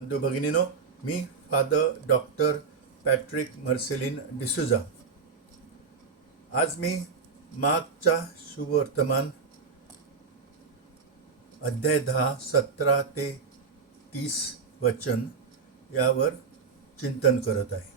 बंधू भगिनीनो, मी father doctor Patrick Marcelin D'Souza. आज मी मार्कचा शुभवर्तमान अध्याय 10, 17 ते 30 वचन यावर चिंतन करत आहे.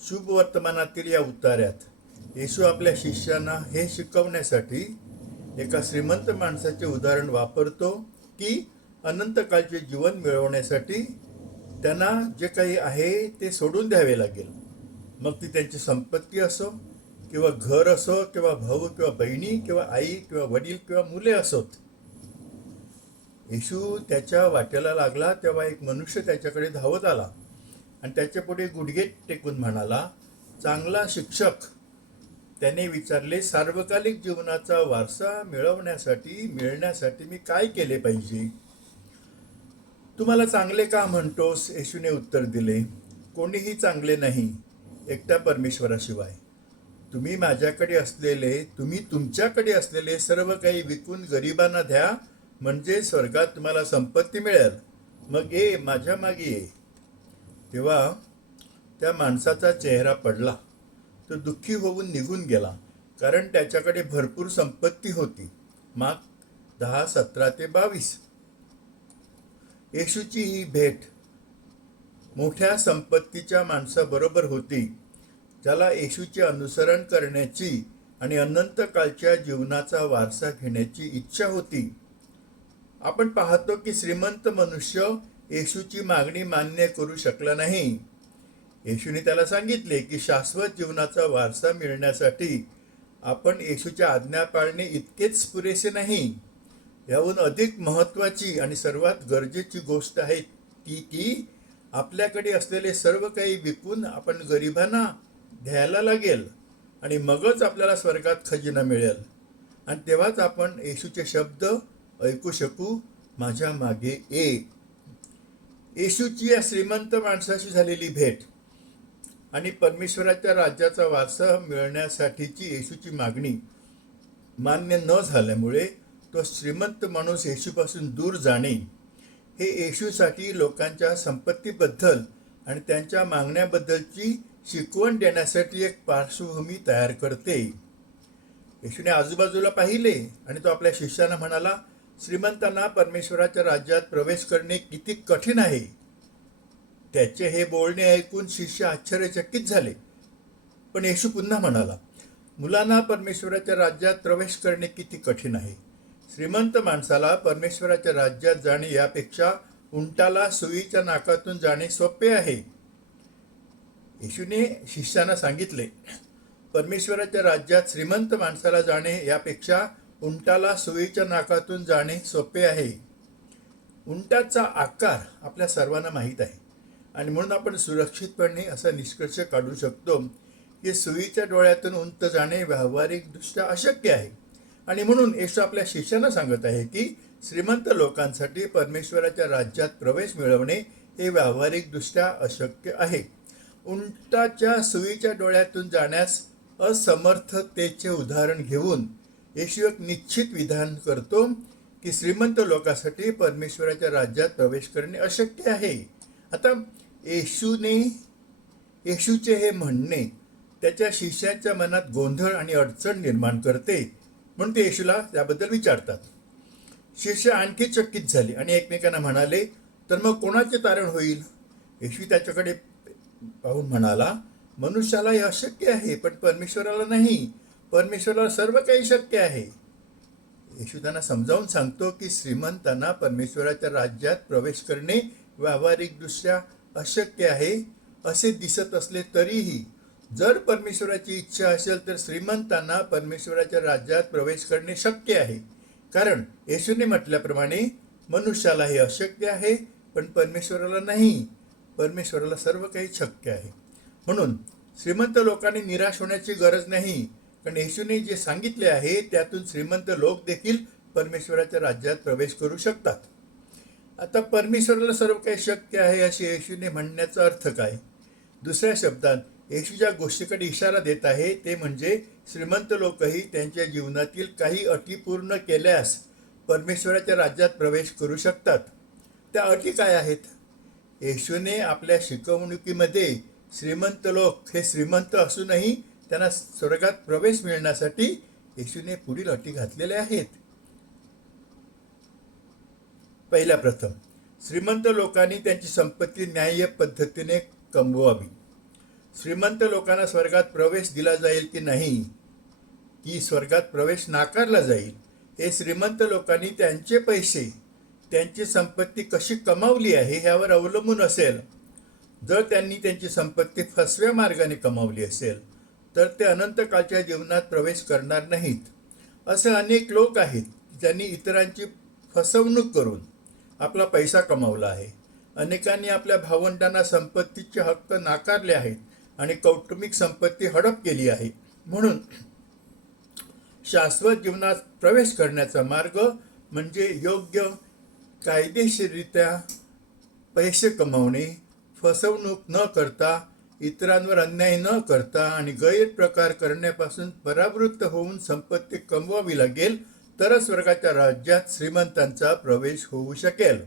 शुभवर्तमानातील या उतार्यात येशू आपल्या शिष्यांना हे शिकवण्यासाठी एका श्रीमंत माणसाचे उदाहरण वापरतो की अनंत काळचे जीवन मिळवण्यासाठी त्यांना जे काही आहे ते सोडून द्यावे लागेल. मग ती त्यांची संपत्ती असो किंवा घर असो किंवा भाऊ किंवा बहिणी किंवा आई किंवा वडील किंवा मुले असोत. येशू त्याच्या वाटेला लागला तेव्हा एक मनुष्य त्याच्याकडे धावत आला आणि त्याच्या पुढे गुडघे टेकून म्हणाला, चांगला शिक्षक. त्याने विचारले, सार्वकालिक जीवनाचा वारसा मिळण्यासाठी मी काय केले पाहिजे? तू मला चांगले का म्हणतोस? येशूने उत्तर दिले, कोणीही चांगले नाही एकट्या परमेश्वराशिवाय. तुम्ही तुमच्याकडे असलेले सर्व काही विकून गरिबांना द्या, म्हणजे स्वर्गात तुम्हाला संपत्ती मिळेल. मग माझ्या मागे ये. तेव्हा त्या माणसाचा चेहरा पडला. तो दुःखी होऊन निघून गेला, कारण त्याच्याकडे भरपूर संपत्ती होती. मार्क 10, 17 ते 22. येशूची ही भेट मोठ्या संपत्तीच्या माणसाबरोबर होती, ज्याला येशूचे अनुसरण करण्याची आणि अनंत काळच्या जीवनाचा वारसा घेण्याची इच्छा होती. आपण पाहतो की श्रीमंत मनुष्य येशूची मागणी मान्य करू शकला नाही. येशूने त्याला सांगितले की शाश्वत जीवनाचा वारसा मिळण्यासाठी आपण येशूच्या आज्ञा पाळणे इतकेच पुरेसे नाही. याहून अधिक महत्त्वाची आणि सर्वात गरजेची गोष्ट आहे ती की आपल्याकडे असलेले सर्व काही विकून आपण गरिबांना द्यायला लागेल आणि मगच आपल्याला स्वर्गात खजिना मिळेल. आणि तेव्हाच आपण येशूचे शब्द ऐकू शकू, माझ्या मागे ये. येशूची या श्रीमंत माणसाशी झालेली भेट आणि परमेश्वराच्या राज्याचा वारसा मिळण्यासाठीची येशूची मागणी मान्य न झाल्यामुळे तो श्रीमंत माणूस येशूपासून दूर जाणे हे येशूसाठी लोकांच्या संपत्तीबद्दल आणि त्यांच्या मागण्याबद्दलची शिकवण देण्यासाठी एक पार्श्वभूमी तयार करते. येशूने आजूबाजूला पाहिले आणि तो आपल्या शिष्यांना म्हणाला, श्रीमंतांना परमेश्वराच्या राज्यात प्रवेश करणे किती कठीण आहे. त्याचे हे बोलणे ऐकून शिष्य आश्चर्यचकित झाले. पण येशू पुन्हा म्हणाला, मुलांना परमेश्वराच्या राज्यात प्रवेश करणे किती कठीण आहे. श्रीमंत माणसाला परमेश्वराच्या राज्यात जाणे यापेक्षा उंटाला सुईच्या नाकातून जाणे सोपे आहे. येशूने शिष्यांना सांगितले, परमेश्वराच्या राज्यात श्रीमंत माणसाला जाणे यापेक्षा उंटाला सुईच्या नाकातून जाणे सोपे आहे. उंटाचा आकार आपल्या सर्वांना माहीत आहे आणि म्हणून आपण सुरक्षितपणे असा निष्कर्ष काढू शकतो की सुईच्या डोळ्यातून उंट जाणे व्यावहारिकदृष्ट्या अशक्य आहे. आणि म्हणून येशू आपल्या शिष्यांना सांगत आहे की श्रीमंत लोकांसाठी परमेश्वराच्या राज्यात प्रवेश मिळवणे हे व्यावहारिकदृष्ट्या अशक्य आहे. उंटाच्या सुईच्या डोळ्यातून जाण्यास असमर्थतेचे उदाहरण घेऊन येशू एक निश्चित विधान करतो की श्रीमंत लोकांसाठी परमेश्वराच्या राज्यात प्रवेश करणे अशक्य आहे. आता येशूचे हे म्हणणे त्याच्या शिष्यांच्या मनात गोंधळ आणि अडचण निर्माण करते, म्हणून ते येशूला त्याबद्दल विचारतात. शिष्य आणखी चकित झाले आणि एकमेकांना म्हणाले, तर मग कोणाचे तारण होईल? येशू त्याच्याकडे पाहून म्हणाला, मनुष्याला हे अशक्य आहे पण परमेश्वराला नाही. परमेश्वराला सर्व काही शक्य आहे. येशू त्यांना समजावून सांगतो की श्रीमंतांना परमेश्वराच्या राज्यात प्रवेश करणे व्यावहारिकदृष्ट्या अशक्य आहे असे दिसत असले तरीही जर परमेश्वराची इच्छा असेल तर श्रीमंतांना परमेश्वराच्या राज्यात प्रवेश करणे शक्य आहे. कारण येशूने म्हटल्याप्रमाणे मनुष्याला हे अशक्य आहे पण परमेश्वराला नाही. परमेश्वराला सर्व काही शक्य आहे. म्हणून श्रीमंत लोकांनी निराश होण्याची गरज नाही, कारण येशूने जे सांगितले आहे त्यातून श्रीमंत लोक देखील परमेश्वराच्या राज्यात प्रवेश करू शकतात. आता परमेश्वराला सर्व काही शक्य आहे असे येशूने म्हणण्याचा अर्थ काय? दुसऱ्या शब्दात येशू ज्या गोष्टीकडे इशारा देत आहे ते म्हणजे श्रीमंत लोकही त्यांच्या जीवनातील काही अटी पूर्ण केल्यास परमेश्वराच्या राज्यात प्रवेश करू शकतात. त्या अटी काय आहेत? येशूने आपल्या शिकवणुकीमध्ये श्रीमंत लोक हे श्रीमंत असूनही त्यांना स्वर्गात प्रवेश मिळण्यासाठी येशूने पुढील अटी घातलेल्या आहेत. पहिल्या प्रथम, श्रीमंत लोकांनी त्यांची संपत्ती न्याय्य पद्धतीने कमवावी. श्रीमंत लोकांना स्वर्गात प्रवेश दिला जाईल की नाही, की स्वर्गात प्रवेश नाकारला जाईल, हे श्रीमंत लोकांनी त्यांचे पैसे, त्यांची संपत्ती कशी कमावली आहे ह्यावर अवलंबून असेल. जर त्यांनी त्यांची संपत्ती फसव्या मार्गाने कमावली असेल तर ते अनंत काळच्या जीवनात प्रवेश करणार नाहीत. असे अनेक लोक आहेत ज्यांनी इतरांची फसवणूक करून आपला पैसा कमावला आहे. अनेकांनी आपल्या भावंडांना संपत्तीचे हक्क नाकारले आहेत आणि कौटुंबिक संपत्ती हडप केली आहे. म्हणून शाश्वत जीवनात प्रवेश करण्याचा मार्ग म्हणजे योग्य कायदेशीररित्या पैसे कमावणे, फसवणूक न करता, इतरांवर अन्याय न करता आणि गैरप्रकार करण्यापासून परावृत्त होऊन संपत्ती कमवावी लागेल, तरच स्वर्गाच्या राज्यात श्रीमंतांचा प्रवेश होऊ शकेल.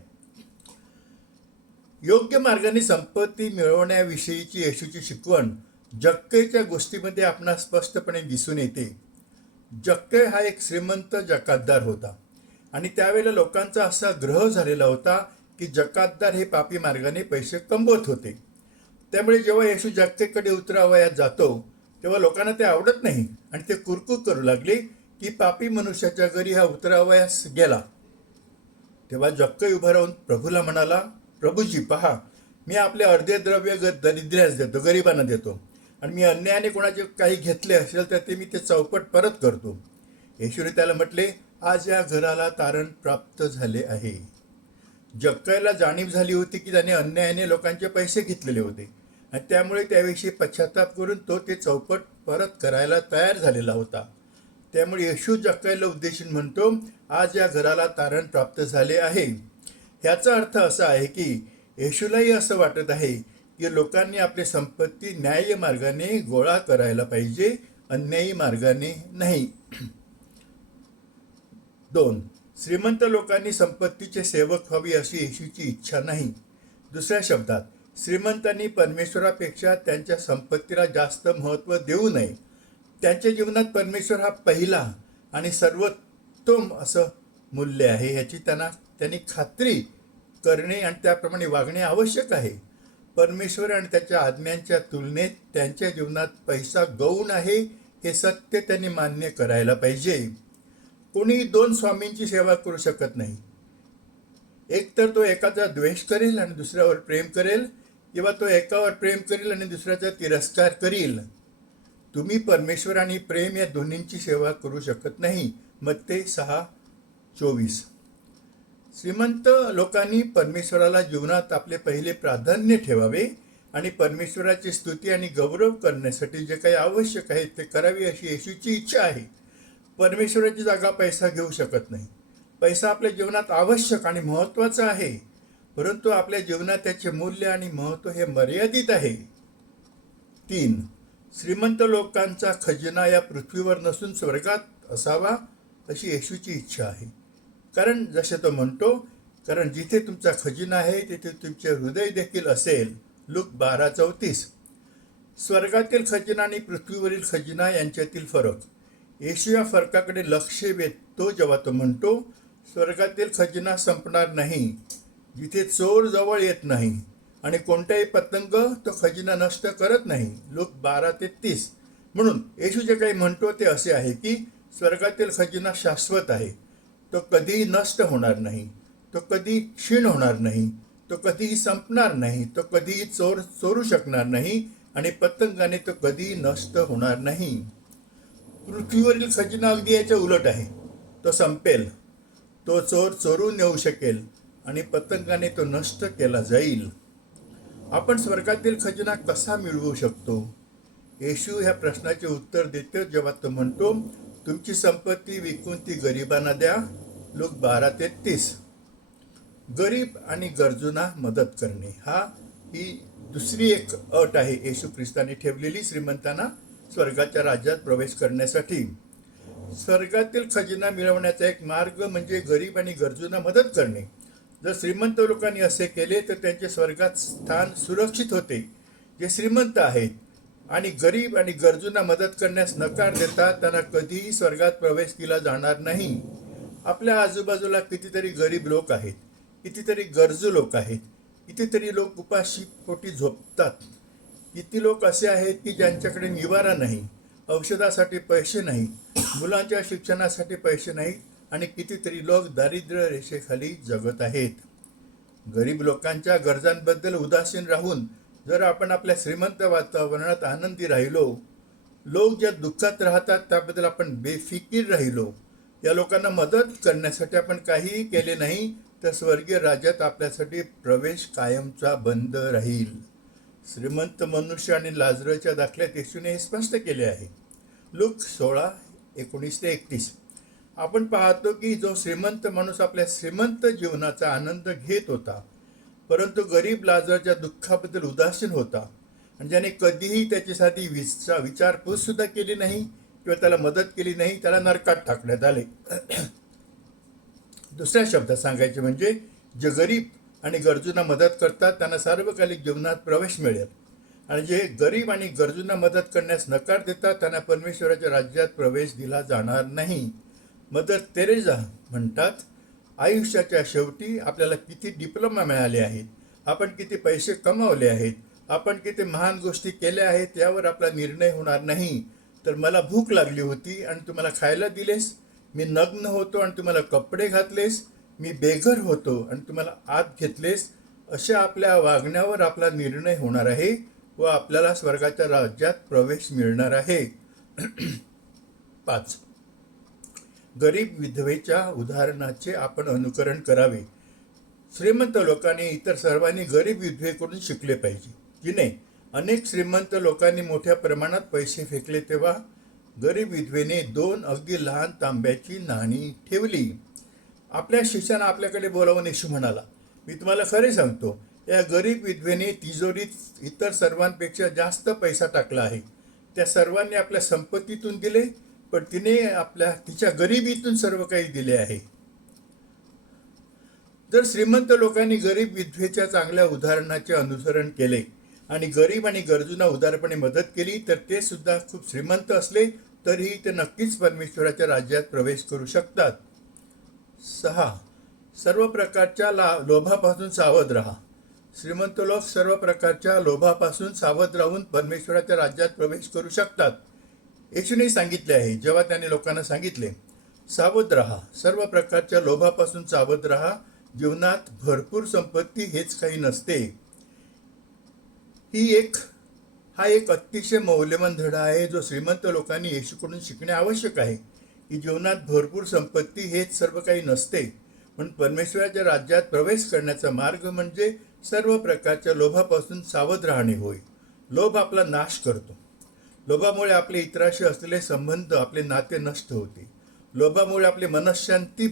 योग्य मार्गाने संपत्ती मिळवण्याविषयीची येशूची शिकवण जक्कईच्या गोष्टीमध्ये आपणास स्पष्टपणे दिसून येते. जक्कई हा एक श्रीमंत जकातदार होता आणि त्यावेळेला लोकांचा असा ग्रह झालेला होता की जकातदार हे पापी मार्गाने पैसे कमवत होते. त्यामुळे जेव्हा येशू जक्कईकडे उतरावयात जातो तेव्हा लोकांना ते आवडत नाही आणि ते कुरकुर करू लागले की पापी मनुष्याच्या घरी हा उतरावयास गेला. तेव्हा जक्कई उभा राहून प्रभूला म्हणाला, प्रभूजी पहा, मी आपले अर्धे द्रव्य दरिद्र्यास देतो, गरिबांना देतो, आणि मी अन्यायाने कोणाचे काही घेतले असेल तर ते मी ते चौपट परत करतो. येशूने त्याला म्हटले, आज या घराला तारण प्राप्त झाले आहे. जक्कईला जाणीव झाली होती की त्याने अन्यायाने लोकांचे पैसे घेतलेले होते आणि त्यामुळे त्याविषयी पश्चाताप करून तो ते चौपट परत करायला तयार झालेला होता. त्यामुळे येशू जक्कईला उद्देशून म्हणतो, आज या घराला तारण प्राप्त झाले आहे. ह्याचा अर्थ असा आहे की येशूलाही असं वाटत आहे की लोकांनी आपली संपत्ती न्याय्य मार्गाने गोळा करायला पाहिजे, अन्यायी मार्गाने नाही. 2. श्रीमंत लोकांनी संपत्तीचे सेवक व्हावी अशी येशूची इच्छा नाही. दुसऱ्या शब्दात, श्रीमंतांनी परमेश्वरापेक्षा त्यांच्या संपत्तीला जास्त महत्त्व देऊ नये. त्यांच्या जीवनात परमेश्वर हा पहिला आणि सर्वोत्तम असं मूल्य आहे ह्याची त्यांनी खात्री करणे आणि त्याप्रमाणे वागणे आवश्यक आहे. परमेश्वर आणि त्याच्या आज्ञांच्या तुलनेत त्यांच्या जीवनात पैसा गौण आहे हे सत्य त्यांनी मान्य करायला पाहिजे. कोणीही 2 स्वामींची सेवा करू शकत नाही. एक तर तो एकाचा द्वेष करेल आणि दुसऱ्यावर प्रेम करेल, किंवा तो एकावर प्रेम करेल आणि दुसऱ्याचा तिरस्कार करील. तुम्ही परमेश्वर आणि प्रेम या दोन्हींची सेवा करू शकत नाही. मत्ते 6:24. श्रीमंत लोकांनी परमेश्वराला जीवनात आपले पहिले प्राधान्य ठेवावे आणि परमेश्वराची स्तुती आणि गौरव करण्यासाठी जे काही आवश्यक आहे ते करावे अशी येशूची इच्छा आहे. परमेश्वराची जागा पैसा घेऊ शकत नाही. पैसा आपल्या जीवनात आवश्यक आणि महत्त्वाचा आहे, परंतु आपल्या जीवनात त्याचे मूल्य आणि महत्त्व हे मर्यादित आहे. 3. श्रीमंत लोकांचा खजिना या पृथ्वीवर नसून स्वर्गात असावा अशी येशूची इच्छा आहे. कारण जसे तो म्हणतो, कारण जिथे तुमचा खजिना आहे तिथे तुमचे हृदय देखील असेल. लूक 12:34. स्वर्गातील खजिना आणि पृथ्वीवरील खजिना यांच्यातील फरक. येशू या फरकाकडे लक्ष वेधतो जेव्हा तो म्हणतो, स्वर्गातील खजिना संपणार नाही, जिथे चोर जवळ येत नाही आणि कोणताही पतंग तो खजिना नष्ट करत नाही. लूक 12:33. म्हणून येशू जे काही म्हणतो ते असे आहे की स्वर्गातील खजिना शाश्वत आहे. तो कधीही नष्ट होणार नाही, तो कधी क्षीण होणार नाही, तो कधीही संपणार नाही, तो कधीही चोर चोरू शकणार नाही आणि पतंगाने तो कधीही नष्ट होणार नाही. पृथ्वीवरील खजिना अगदी याच्या उलट आहे. तो संपेल, तो चोर चोरून नेऊ शकेल आणि पतंगाने तो नष्ट केला जाईल. आपण स्वर्गातील खजिना कसा मिळवू शकतो? येशू ह्या प्रश्नाचे उत्तर देतो जेव्हा तो म्हणतो, तुमची संपत्ती विकून ती गरिबांना द्या. लूक 12:33. गरीब आणि गरजूंना मदत करणे ही दुसरी एक अट आहे येशू ख्रिस्ताने ठेवलेली श्रीमंतांना स्वर्गाच्या राज्यात प्रवेश करण्यासाठी. स्वर्गातील खजिना मिळवण्याचा एक मार्ग म्हणजे गरीब आणि गरजूंना मदत करणे. जर श्रीमंत लोकांनी असे केले तर त्यांचे स्वर्गात स्थान सुरक्षित होते. जे श्रीमंत आहेत आणि गरीब आणि गरजूंना मदत करण्यास नकार देतात त्यांना कधीही स्वर्गात प्रवेश केला जाणार नाही. आपल्या आजूबाजूला कितीतरी गरीब लोक आहेत, कितीतरी गरजू लोक आहेत, कितीतरी लोक उपाशी पोटी झोपतात. किती लोक असे आहेत की ज्यांच्याकडे निवारा नाही, औषधासाठी पैसे नाही, मुलांच्या शिक्षणासाठी पैसे नाहीत आणि कितीतरी लोक दारिद्र्य रेषेखाली जगत आहेत. गरीब लोकांच्या गरजांबद्दल उदासीन राहून जर आपण आपल्या श्रीमंत वातावरणात आनंदी राहिलो, लोक ज्या दुःखात राहतात त्याबद्दल आपण बेफिकीर राहिलो, या लोकांना मदत करण्यासाठी आपण काहीही केले नाही, तर स्वर्गीय राज्यात आपल्यासाठी प्रवेश कायमचा बंद राहील. श्रीमंत मनुष्य आणि लाजराच्या दाखल्यात येशूने हे स्पष्ट केले आहे. लूक 16:19-31. आपण पाहतो की जो श्रीमंत माणूस आपल्या श्रीमंत जीवनाचा आनंद घेत होता, परंतु गरीब लाजराच्या दुःखाबद्दल उदासीन होता आणि ज्याने कधीही त्याच्यासाठी विचारपूस सुद्धा केली नाही किंवा त्याला मदत केली नाही, त्याला नरकात टाकण्यात आले. दुसऱ्या शब्दात सांगायचे म्हणजे जे गरीब आणि गरजूंना मदत करतात त्यांना सार्वकालिक जीवनात प्रवेश मिळेल आणि जे गरीब आणि गरजूंना मदत करण्यास नकार देतात त्यांना परमेश्वराच्या राज्यात प्रवेश दिला जाणार नाही. मदर तेरेसा म्हणतात, आयुष्याच्या शेवटी आपल्याला किती डिप्लोमा मिळाले आहेत, आपण किती पैसे कमावले आहेत, आपण किती महान गोष्टी केल्या आहेत यावर आपला निर्णय होणार नाही. तर मला भूक लागली होती आणि तुम्हाला खायला दिलेस, मी नग्न होतो आणि तुम्हाला कपडे घातलेस, मी बेघर होतो आणि तुम्हाला आत घेतलेस, अशा आपल्या वागण्यावर आपला निर्णय होणार आहे व आपल्याला स्वर्गाच्या राज्यात प्रवेश मिळणार आहे. 5. गरीब विधवेच्या उदाहरणाचे आपण अनुकरण करावे. श्रीमंत लोकांनी इतर सर्वांनी गरीब विधवेकडून शिकले पाहिजे, जिने अनेक श्रीमंत लोकांनी मोठ्या प्रमाणात पैसे फेकले तेव्हा गरीब विधवेने 2 अगदी लहान तांब्याची नाणी ठेवली. आपल्या शिष्यानं आपल्याकडे बोलावून येशू म्हणाला, मी तुम्हाला खरे सांगतो, या गरीब विधवेने तिजोरीत इतर सर्वांपेक्षा जास्त पैसा टाकला आहे. त्या सर्वांनी आपल्या संपत्तीतून दिले, पण तिने तिच्या गरिबीतून सर्व काही दिले आहे. जर श्रीमंत लोकांनी गरीब विधवेच्या चांगल्या उदाहरणाचे अनुसरण केले आणि गरीब आणि गरजूंना उदारपणे मदत केली तर ते सुद्धा खूप श्रीमंत असले तरीही ते नक्कीच परमेश्वराच्या राज्यात प्रवेश करू शकतात. 6. सर्व प्रकारच्या लोभापासून सावध राहा. श्रीमंत लोक सर्व प्रकारच्या लोभापासून सावध राहून परमेश्वराच्या राज्यात प्रवेश करू शकतात. येशूने सांगितले आहे, जेव्हा त्याने लोकांना सांगितले, सावध राहा, सर्व प्रकारच्या लोभापासून सावध राहा, जीवनात भरपूर संपत्ती हेच काही नसते. हा एक अतिशय मौल्यवान धडा आहे जो श्रीमंत लोकांनी येशूकडून शिकणे आवश्यक आहे, की जीवनात भरपूर संपत्ती हेच सर्व काही नसते. पण परमेश्वराच्या राज्यात प्रवेश करण्याचा मार्ग म्हणजे सर्व प्रकारच्या लोभापासून सावध राहणे होय. लोभ आपला नाश करतो. लोभामुळे आपले इतरांशी असलेले संबंध, आपले नाते नष्ट होते. लोभामुळे आपली मनःशांती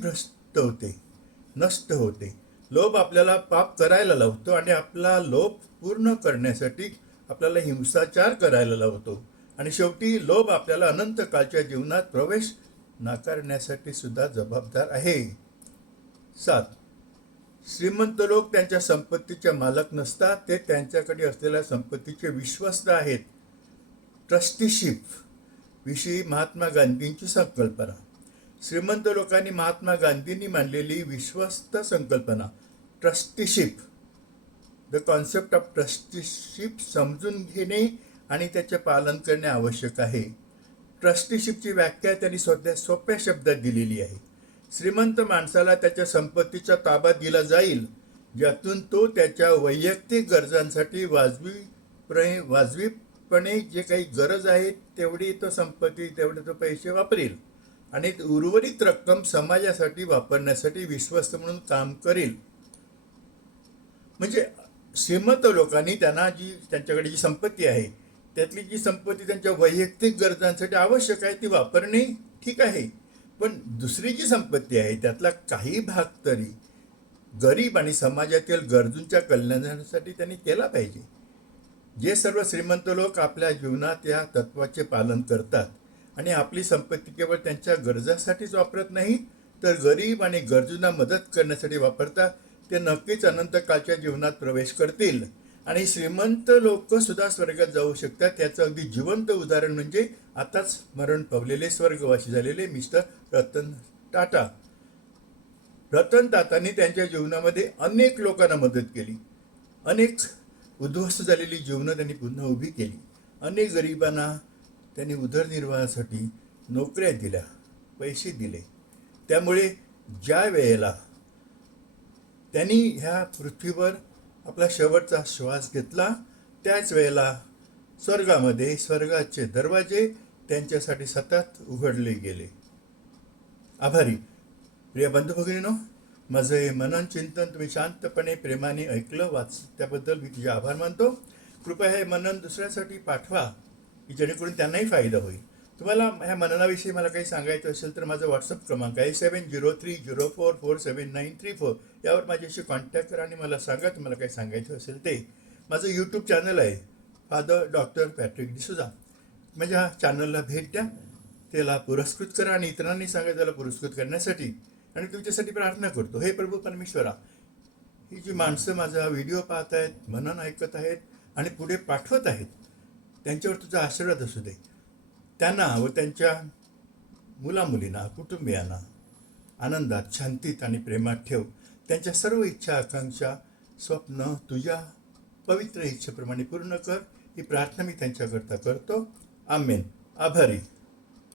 नष्ट होते. लोभ आपल्याला पाप करायला लावतो आणि आपला लोभ पूर्ण करण्यासाठी आपल्याला हिंसाचार करायला लावतो आणि शेवटी लोभ आपल्याला अनंत काळच्या जीवनात प्रवेश नाकारण्यासाठी सुद्धा जबाबदार आहे. 7. श्रीमंत लोक त्यांच्या संपत्तीचे मालक नसतात, ते त्यांच्याकडे असलेल्या संपत्तीचे विश्वस्त आहेत. ट्रस्टीशिप विषयी महात्मा गांधींची संकल्पना. श्रीमंत लोकांनी महात्मा गांधींनी मांडलेली विश्वस्त संकल्पना trusteeship, the concept of trusteeship समजून घेणे आणि त्याचे पालन करणे आवश्यक आहे. ट्रस्टीशिपची व्याख्या त्यांनी सोप्या शब्दात दिलेली आहे. श्रीमंत माणसाला त्याच्या संपत्तीचा ताबा दिला जाईल, ज्यातून तो त्याच्या वैयक्तिक गरजांसाठी वाजवीपणे जे काही गरज आहे तेवढी तो संपत्ती, तेवढे तो पैसे वापरेल आणि उर्वरित रक्कम समाजासाठी वापरण्यासाठी विश्वस्त म्हणून काम करेल. म्हणजे श्रीमंत लोकांनी त्यांच्याकडे जी संपत्ती आहे त्यातली जी संपत्ती त्यांच्या वैयक्तिक गरजांसाठी आवश्यक आहे ती वापरणे ठीक आहे, पण दुसरी जी संपत्ती आहे त्यातला काही भाग तरी गरीब आणि समाजातील गरजूंच्या कल्याणासाठी त्यांनी केला पाहिजे. जे सर्व श्रीमंत लोक आपल्या जीवनात या तत्वाचे पालन करतात आणि आपली संपत्ती केवळ त्यांच्या गरजासाठीच वापरत नाहीत तर गरीब आणि गरजूंना मदत करण्यासाठी वापरतात, ते नक्कीच अनंत काळच्या जीवनात प्रवेश करतील आणि श्रीमंत लोक सुद्धा स्वर्गात जाऊ शकतात. याचं अगदी जिवंत उदाहरण म्हणजे आताच मरण पावलेले स्वर्गवासी झालेले मिस्टर रतन टाटा. रतन टाटांनी त्यांच्या जीवनामध्ये अनेक लोकांना मदत केली. अनेक उद्ध्वस्त झालेली जीवनं त्यांनी पुन्हा उभी केली. अनेक गरिबांना त्यांनी उदरनिर्वाहासाठी नोकऱ्या दिल्या, पैसे दिले. त्यामुळे ज्या वेळेला त्यांनी ह्या पृथ्वीवर आपला शेवटचा श्वास घेतला त्याच वेळेला स्वर्गामध्ये स्वर्गाचे दरवाजे त्यांच्यासाठी सतत उघडले गेले. आभारी. प्रिय बंधू भगिनींनो, माझं हे मनन चिंतन तुम्ही शांतपणे प्रेमाने ऐकलं त्याबद्दल मी तुझे आभार मानतो. कृपया हे मनन दुसऱ्यासाठी पाठवा की जेणेकरून त्यांनाही फायदा होईल. तुम्हाला ह्या मननाविषयी मला काही सांगायचं असेल तर माझा व्हॉट्सअप क्रमांक आहे 7030447934. यावर माझ्याशी कॉन्टॅक्ट करा आणि मला सांगा तुम्हाला काही सांगायचं असेल ते. माझं यूट्यूब चॅनल आहे फादर डॉक्टर पॅट्रिक डिसूजा. माझ्या चॅनलला भेट द्या, त्याला पुरस्कृत करा आणि इतरांनी सांगा त्याला पुरस्कृत करण्यासाठी. आणि तुमच्यासाठी प्रार्थना करतो. हे प्रभू परमेश्वरा, ही जी माणसं माझा व्हिडिओ पाहत आहेत, मनन ऐकत आहेत आणि पुढे पाठवत आहेत, त्यांच्यावर तुझा आशीर्वाद असू दे. त्यांना व त्यांच्या मुलामुलींना, कुटुंबियांना आनंदात, शांतीत आणि प्रेमात ठेव. त्यांच्या सर्व इच्छा, आकांक्षा, स्वप्न तुझ्या पवित्र इच्छेप्रमाणे पूर्ण कर. ही प्रार्थना मी त्यांच्याकरता करतो. आमेन. आभारी.